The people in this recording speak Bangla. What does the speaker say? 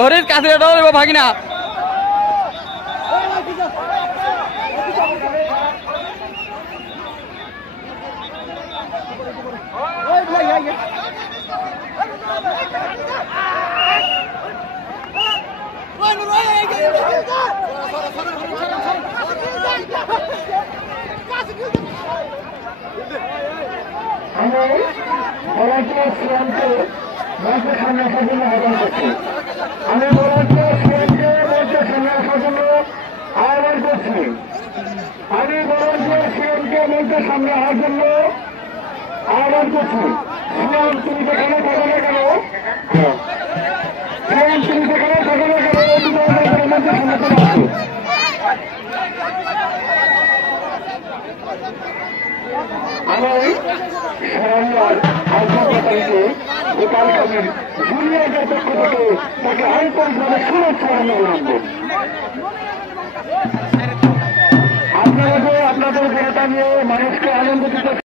ওরে কাছে ডরবো ভাগিনা সামনে আসার জন্য আহ্বান করছি। তুমি যেখানে থাকো না কেন, তুমি যেখানে থাকো না কেন, মঞ্চের সামনে চলে আসো। আমি সরাইয়ার আন্তর্জাতিকে গোপালগঞ্জের জুনিয়রদের পক্ষ থেকে তাকে আন্তরিকভাবে শুভেচ্ছা জানাবো। আপনারা যে আপনাদের জনতা নিয়ে মানুষকে আনন্দ দিতে